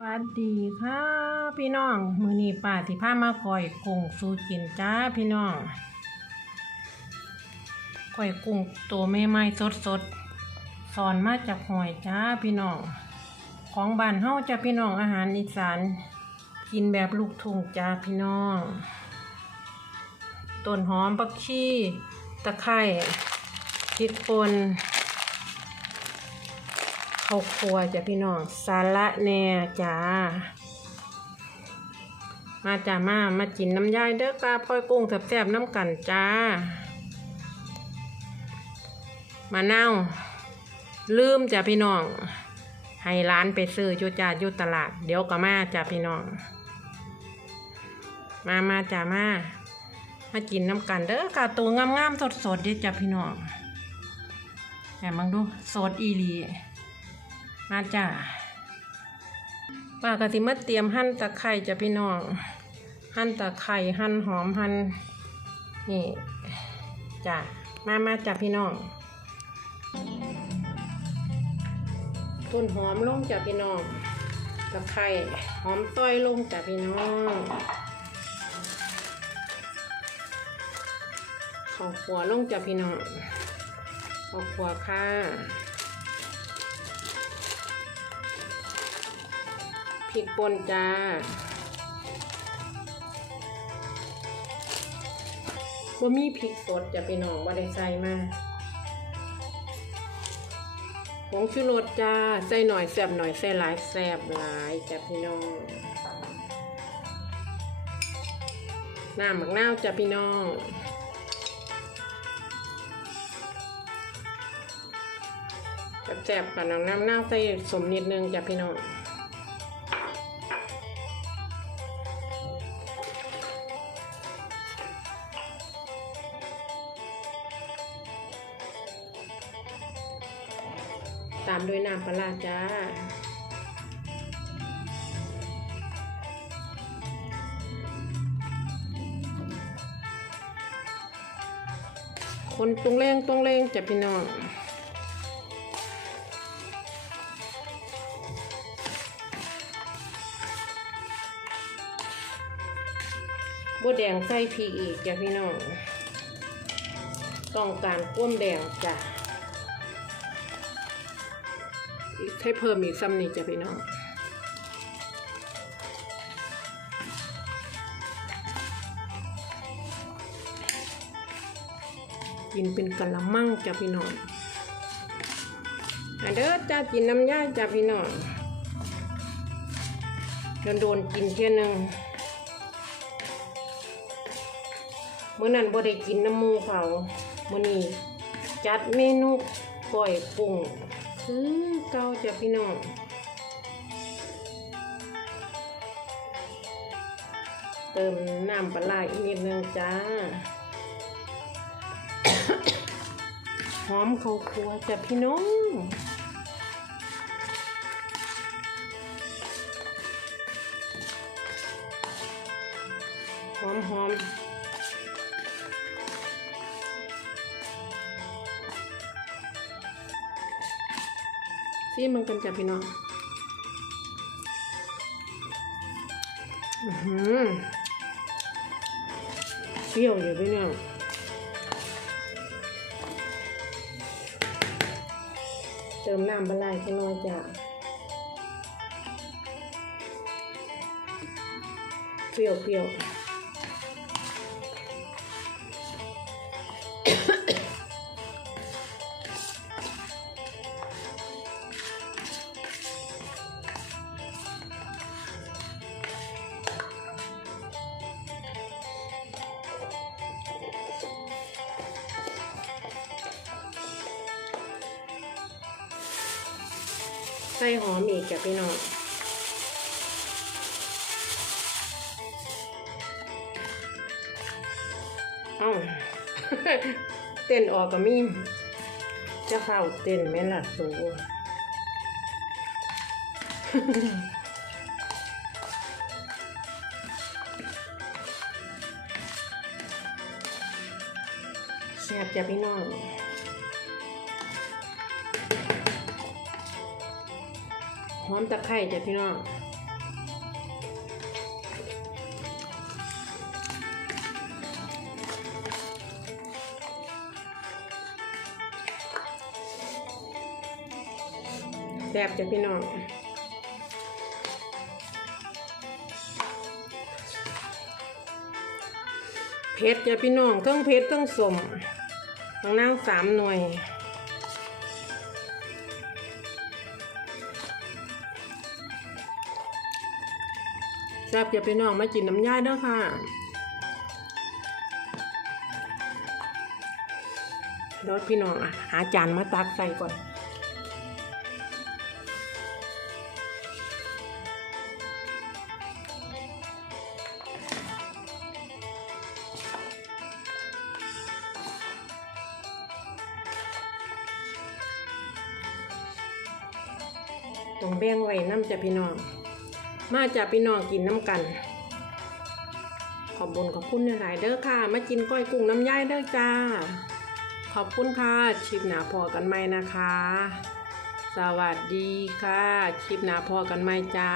สวัสดีค่ะพี่น้องมือนี้ป้าที่พามาก่อยกุ้งสู่กินจ้าพี่น้องก่อยกุ้งตัวใหม่ๆสดๆสอนมาจากหอยจ้าพี่น้อง ของบ้านเฮาจ้าพี่น้องอาหารอีสานกินแบบลูกทุ่งจ้าพี่น้องต้นหอมปักชีตะไคร้พริกป่น ข้าวครัวจ้ะพี่น้องสาระแหน่จ้ามาจ้ามามากินน้ำยายเด้อกาพ่อยกุ้งแซ่บๆน้ำกันจ้ามาเน่าลืมจ้ะพี่น้อง ให้ร้านไปซื้ออยู่จ้าอยู่ตลาด เดี๋ยวก็มาจ้ะพี่น้อง มามาจ้ามามากินน้ำกันเด้อกาตัวงามๆสดๆเดิจ้ะพี่น้องแอบมังดูสดอีหลี มาจ้าป้ากะสิมาเตรียมหั่นตะไคร้จ้ะพี่น้อง หั่นตะไคร้หั่นหอมหั่นนี่จ้ะมามาจ้ะพี่น้อง ต้นหอมลงจ้ะพี่น้องตะไคร้หอมต้อยลงจ้ะพี่น้องข้าวขัวลงจ้ะพี่น้องข้าวขัวค่ะ ริกป่นจ้าบ่มีพริกสดจะพี่น้องบ่ได้ใส่มาผงชูรสจ้า ใส่หน่อยแซบหน่อยใส่หลายแซบหลายจ้ะพี่น้อง น้ำหมักนาวจ้ะพี่น้องแซบๆกับน้ำน้ำนาวใส่สมนิดนึงจ้ะพี่น้อง ตามด้วยน้ำปลาร้าจ้าคนตรงแรงตรงแรงจ้ะพี่น้องบัวแดงใส่พริกอีกจ้ะพี่น้อง ต้องการก้มแดงจ้ะ ให้เพิ่มอีกซ้ำนี่จ้ะพี่น้องกินเป็นกะละมังจ้ะพี่น้องอันเด้อจ้ากินน้ำยาจ้ะพี่น้องโดนโดนๆกินเที่ยนึงเมื่อนั้นบ่ได้กินน้ำมูเขามื่อนี้จัดเมนูก้อยกุ้ง คือเก่าจ้ะพี่น้องเติมน้ำปลาอีกนิดนึงจ้า หอมข้าวคั่วจ้ะพี่น้องหอมหอม ซีมันกันจ้ะพี่น้องอือหือเปรี้ยวอยู่พี่น้องเติมน้ำปลาไหลแค่น้อยจ้ะเปรี้ยวเปรี้ยว ใส่หอมอีกจ้ะพี่น้องเอ้าเต้นออกกับมีจะเข้าเต้นไหมล่ะสูแซ่บจ้ะพี่น้อง หอมตะไคร่จ้ะพี่น้องแซ่บจ้ะพี่น้องเพชรจ้ะพี่น้องต้องเพชรต้องสมต้องนางสามหน่วย แซ่บจะพี่น้องมากินน้ำย่ายเด้อค่ะรถพี่น้องอะหาจานมาตักใส่ก่อนต้องแบ่งไว้น้ำจะพี่น้อง มาจากพี่น้องกินน้ำกัน ขอบคุญขอบคุณหลายเด้อค่ะ มากินก้อยกุ้งน้ำย่ายเด้อจ้า ขอบคุณค่ะชิปหนาพอกันไหมนะคะ สวัสดีค่ะชิปหนาพอกันไหมจ้า